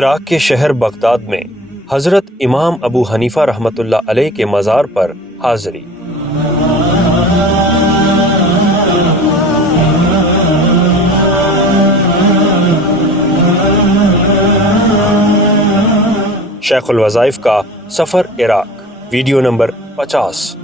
इराक के शहर बगदाद में हजरत इमाम अबू हनीफा रहमतुल्लाह अलैह के मज़ार पर हाज़िरी। शेखुल वज़ाइफ का सफ़र इराक, वीडियो नंबर 50।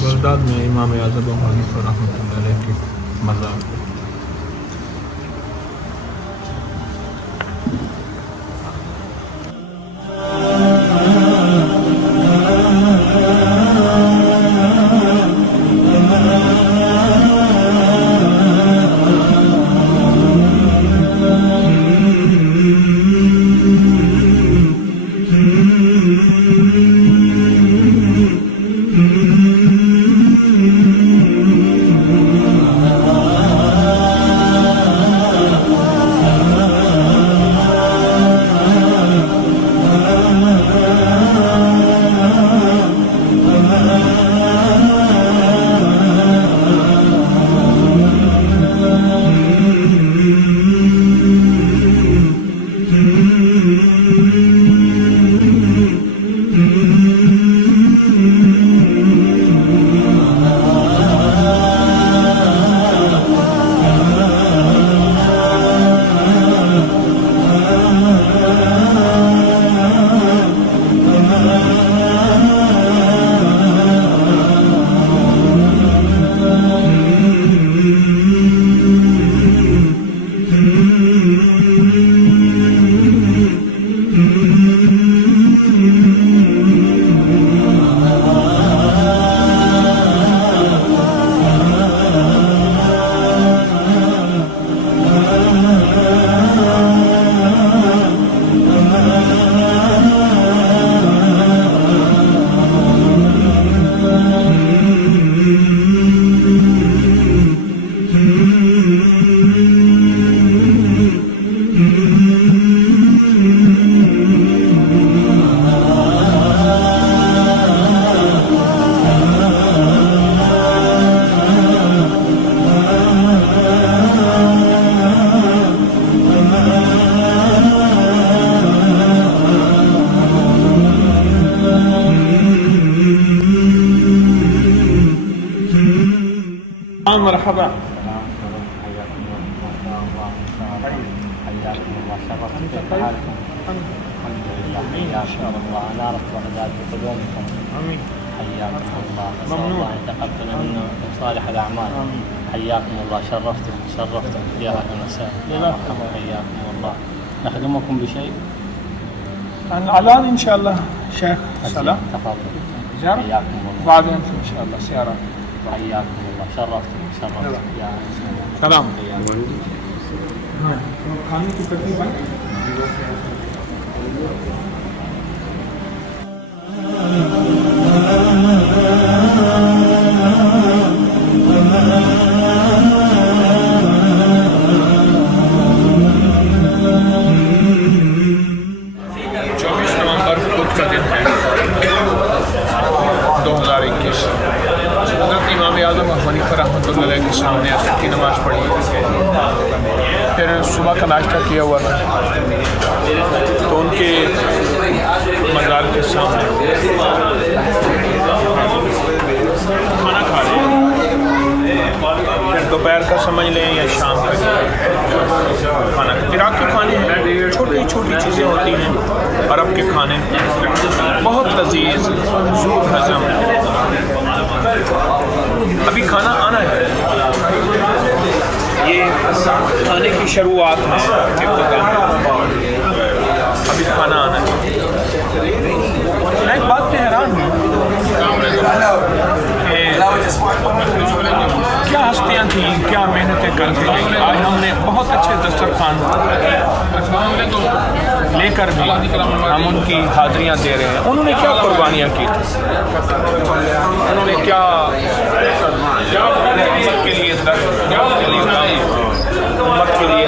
बगदाद में इमाम आज़म अबू हनीफा रहमतुल्लाह अलैह की मज़ार। مرحبا. حياكم الله شرفتم كيف حالكم؟ الحمد لله حياكم الله نارت بغداد بقدومكم. امين. حياكم الله نسأل ممنون. الله ان يتقبل منا صالح الاعمال. حياكم الله شرفتم يا اهلا وسهلا. حياكم الله نخدمكم بشيء؟ الآن إن شاء الله شيخ سلام. تفضل. زيارة؟ حياكم الله. بعدين إن شاء الله سيارة. حياكم الله شرفتم يا اهلا وسهلا. سلام. खाने की तकलीफ है नवंबर खुद का दिन है 2021 हज़रत इमाम आज़म अबू हनीफा रहमतुल्लाह अलैह के सामने असर की नमाज़ पढ़ी, फिर सुबह का नाश्ता किया हुआ था, तो उनके मज़ार के सामने खाना खा रहे हैं, फिर दोपहर का समझ लें या शाम का खाना। इराक़ी खाने हैं, छोटी छोटी चीज़ें होती हैं, अरब के खाने बहुत लजीज, ज़ू हज़म। अभी खाना आना है, ये खाने की शुरुआत है, अभी खाना आना है। मैं एक बात पे हैरान हूँ क्या हस्तियाँ थी, क्या मेहनतें करती गई। आज हमने बहुत अच्छे दस्तरखान लेकर भी हम उनकी हाज़िरियाँ दे रहे हैं। उन्होंने क्या कुर्बानियाँ की थी, उन्होंने क्या उम्मत के लिए उम्मत के लिए